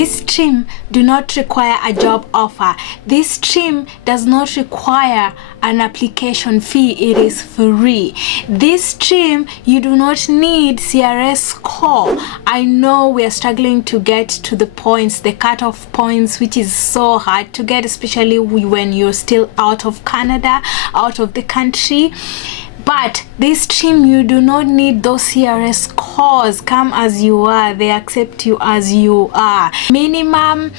This stream do not require a job offer. This stream does not require an application fee. It is free. This stream, you do not need CRS score. I know we are struggling to get to the points, the cutoff points, which is so hard to get, especially when you're still out of Canada, out of the country. But this stream, you do not need those CRS scores. Come as you are. They accept you as you are. Minimum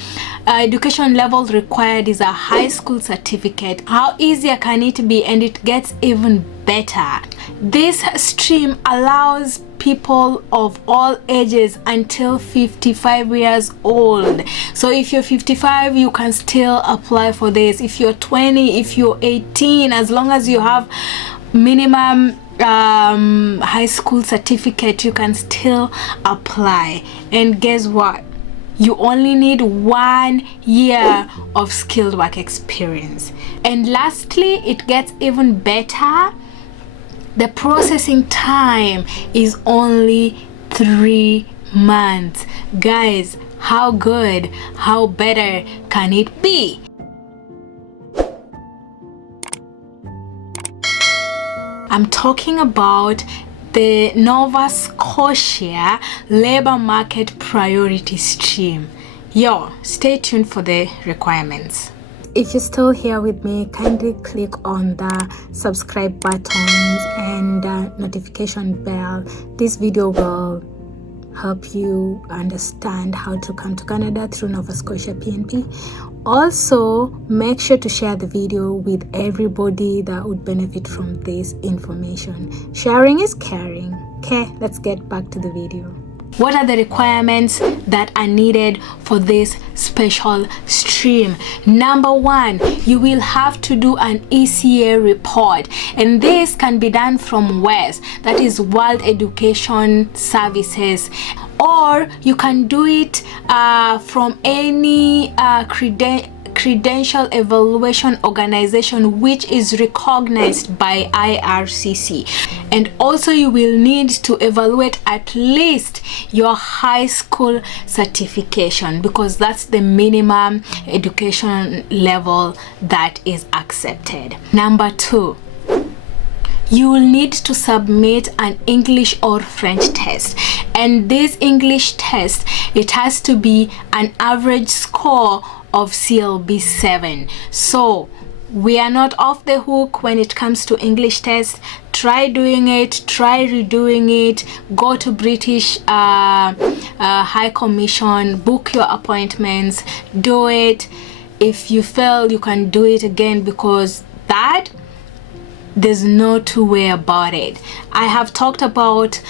education level required is a high school certificate. How easier can it be? And it gets even better. This stream allows people of all ages until 55 years old. So if you're 55, you can still apply for this. If you're 20, if you're 18, as long as you have minimum high school certificate, you can still apply. And guess what? You only need 1 year of skilled work experience. And lastly, it gets even better. The processing time is only 3 months. Guys, how good, how better can it be? I'm talking about the Nova Scotia Labor Market Priority Stream. Stay tuned for the requirements. If you're still here with me, kindly click on the subscribe buttons and notification bell. This video will help you understand how to come to Canada through Nova Scotia PNP. Also, make sure to share the video with everybody that would benefit from this information. Sharing is caring. Okay, let's get back to the video. What are the requirements that are needed for this special stream? Number 1, you will have to do an ECA report, and this can be done from WES, that is World Education Services, or you can do it from any credential evaluation organization which is recognized by IRCC. And also you will need to evaluate at least your high school certification, because that's the minimum education level that is accepted. Number 2, you will need to submit an English or French test, and this English test, it has to be an average score of CLB 7. So we are not off the hook when it comes to English test. Try doing it, try redoing it, go to British High Commission, book your appointments, do it. If you fail, you can do it again, because that, there's no two way about it. I have talked about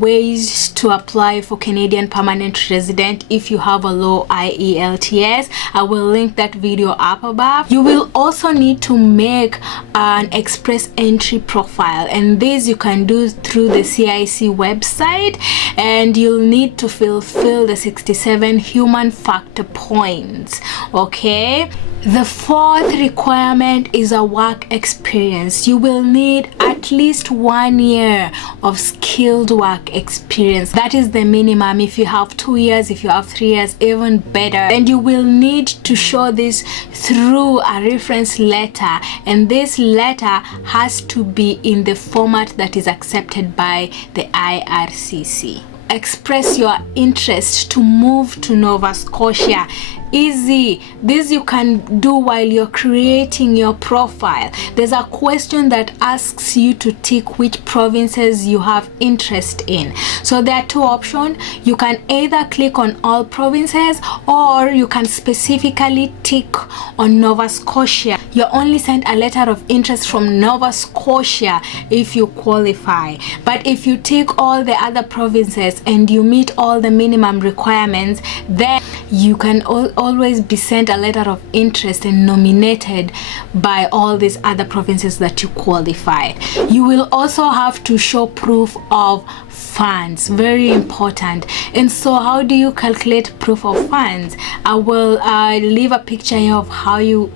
ways to apply for Canadian permanent resident if you have a low IELTS. I will link that video up above. You will also need to make an express entry profile, and this you can do through the CIC website, and you'll need to fulfill the 67 human factor points. Okay, the 4th requirement is a work experience. You will need at least 1 year of skilled work experience. That is the minimum. If you have 2 years, if you have 3 years, even better. And you will need to show this through a reference letter, and this letter has to be in the format that is accepted by the IRCC. Express your interest to move to Nova Scotia. Easy. This you can do while you're creating your profile. There's a question that asks you to tick which provinces you have interest in. So there are 2 options. You can either click on all provinces, or you can specifically tick on Nova Scotia. You're only sent a letter of interest from Nova Scotia if you qualify. But if you tick all the other provinces and you meet all the minimum requirements, then you can always be sent a letter of interest and nominated by all these other provinces that you qualified. You will also have to show proof of funds, very important. And so how do you calculate proof of funds? I will leave a picture here of how you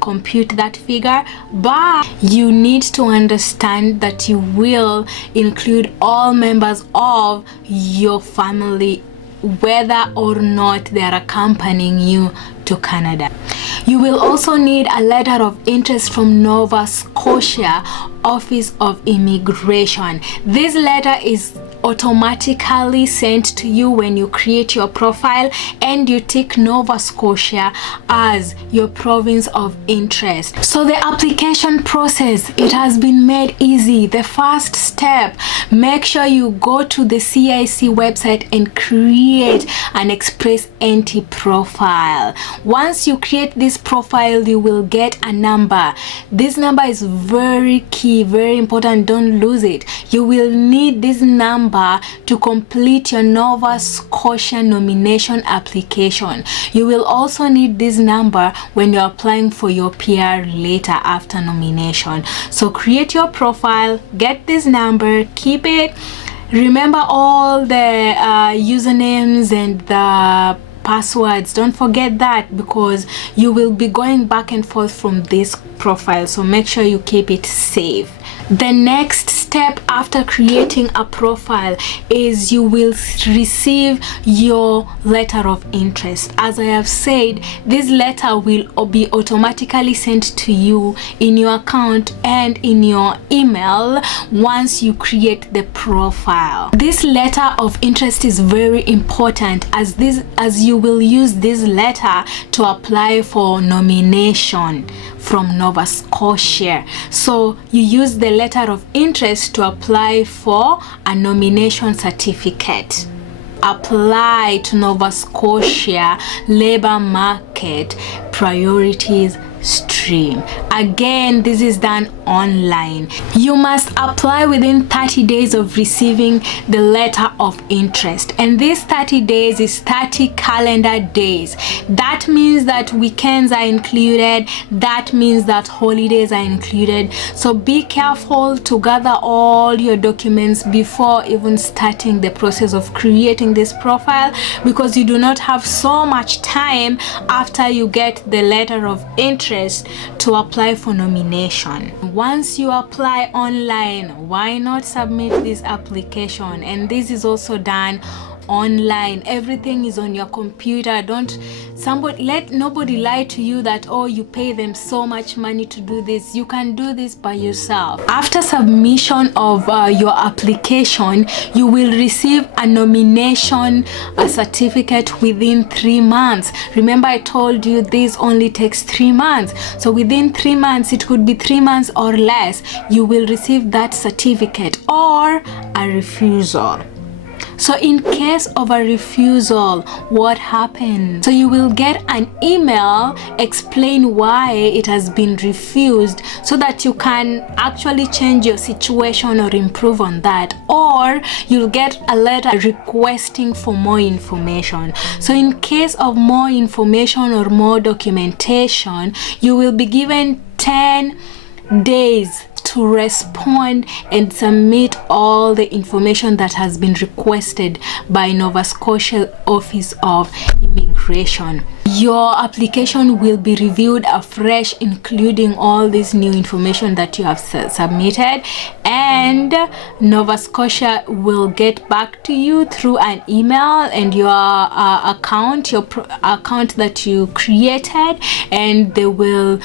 compute that figure, but you need to understand that you will include all members of your family whether or not they are accompanying you to Canada. You will also need a letter of interest from Nova Scotia Office of Immigration. This letter is automatically sent to you when you create your profile and you tick Nova Scotia as your province of interest. So the application process, it has been made easy. The first step, make sure you go to the CIC website and create an Express Entry profile. Once you create this profile, you will get a number. This number is very key, very important. Don't lose it. You will need this number to complete your Nova Scotia nomination application. You will also need this number when you're applying for your PR later after nomination. So create your profile, get this number, keep it. Remember all the usernames and the passwords. Don't forget that, because you will be going back and forth from this profile, so make sure you keep it safe. The next step after creating a profile is you will receive your letter of interest. As I have said, this letter will be automatically sent to you in your account and in your email once you create the profile. This letter of interest is very important as you will use this letter to apply for nomination from Nova Scotia. So you use the letter of interest to apply for a nomination certificate. Apply to Nova Scotia Labor Market Priorities Stream. Again, this is done online. You must apply within 30 days of receiving the letter of interest, and this 30 days is 30 calendar days. That means that weekends are included. That means that holidays are included. So be careful to gather all your documents before even starting the process of creating this profile, because you do not have so much time after you get the letter of interest to apply for nomination. Once you apply online, why not submit this application? And this is also done online. Everything is on your computer. Let nobody lie to you that, oh, you pay them so much money to do this. You can do this by yourself. After submission of your application, you will receive a nomination certificate within 3 months. Remember, I told you this only takes 3 months. So within 3 months, it could be 3 months or less, you will receive that certificate or a refusal. So in case of a refusal, what happens? So you will get an email explain why it has been refused, so that you can actually change your situation or improve on that, or you'll get a letter requesting for more information. So in case of more information or more documentation, you will be given 10 days to respond and submit all the information that has been requested by Nova Scotia Office of Immigration. Your application will be reviewed afresh, including all this new information that you have submitted, and Nova Scotia will get back to you through an email and your account that you created, and they will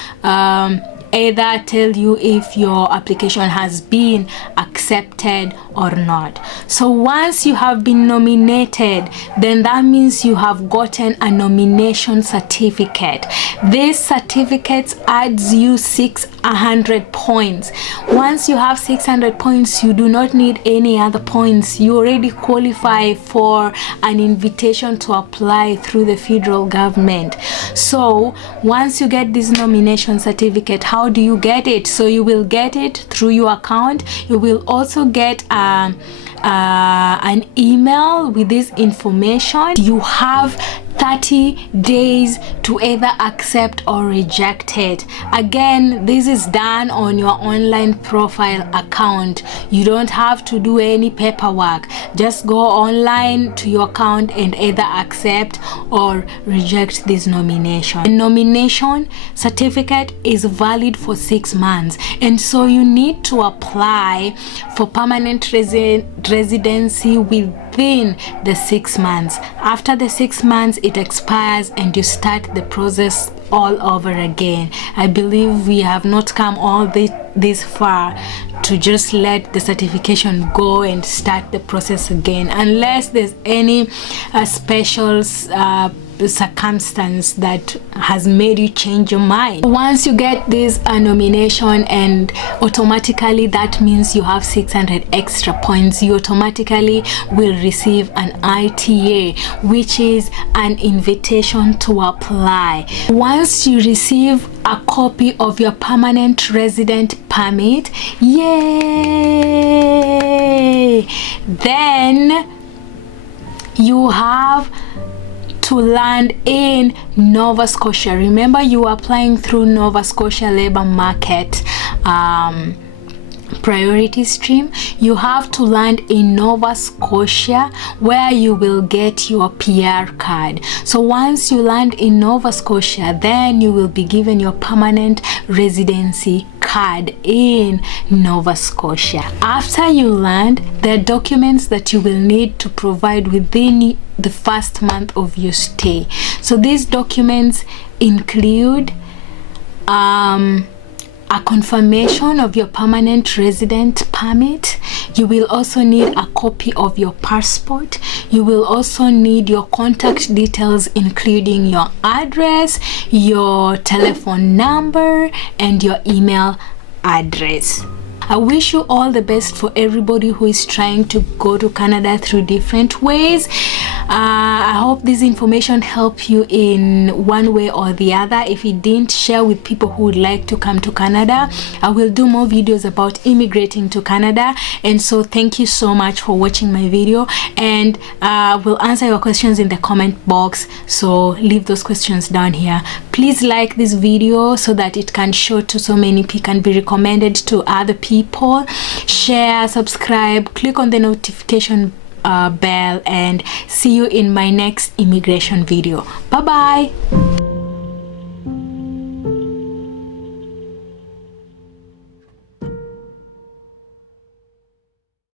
either tell you if your application has been accepted or not. So once you have been nominated, then that means you have gotten a nomination certificate. This certificate adds you 600 points. Once you have 600 points, you do not need any other points. You already qualify for an invitation to apply through the federal government. So once you get this nomination certificate, how do you get it? So you will get it through your account. You will also get an email with this information. You have 30 days to either accept or reject it. Again, this is done on your online profile account. You don't have to do any paperwork. Just go online to your account and either accept or reject this nomination. The nomination certificate is valid for 6 months, and so you need to apply for permanent residency with within the 6 months. After the 6 months, it expires and you start the process all over again. I believe we have not come all this far to just let the certification go and start the process again, unless there's any special circumstance that has made you change your mind. Once you get this nomination, and automatically that means you have 600 extra points, you automatically will receive an ITA, which is an invitation to apply. Once you receive a copy of your permanent resident permit, yay, then you have to land in Nova Scotia. Remember, you are applying through Nova Scotia labor market priority stream. You have to land in Nova Scotia, where you will get your PR card. So once you land in Nova Scotia, then you will be given your permanent residency card in Nova Scotia. After you land, there are documents that you will need to provide within the first month of your stay. So these documents include a confirmation of your permanent resident permit. You will also need a copy of your passport. You will also need your contact details, including your address, your telephone number, and your email address. I wish you all the best for everybody who is trying to go to Canada through different ways. I hope this information helped you in one way or the other. If it didn't, share with people who would like to come to Canada. I will do more videos about immigrating to Canada. And so thank you so much for watching my video, and we'll answer your questions in the comment box. So leave those questions down here. Please like this video so that it can show to so many people, can be recommended to other people. Share, subscribe, click on the notification bell, and see you in my next immigration video. Bye bye.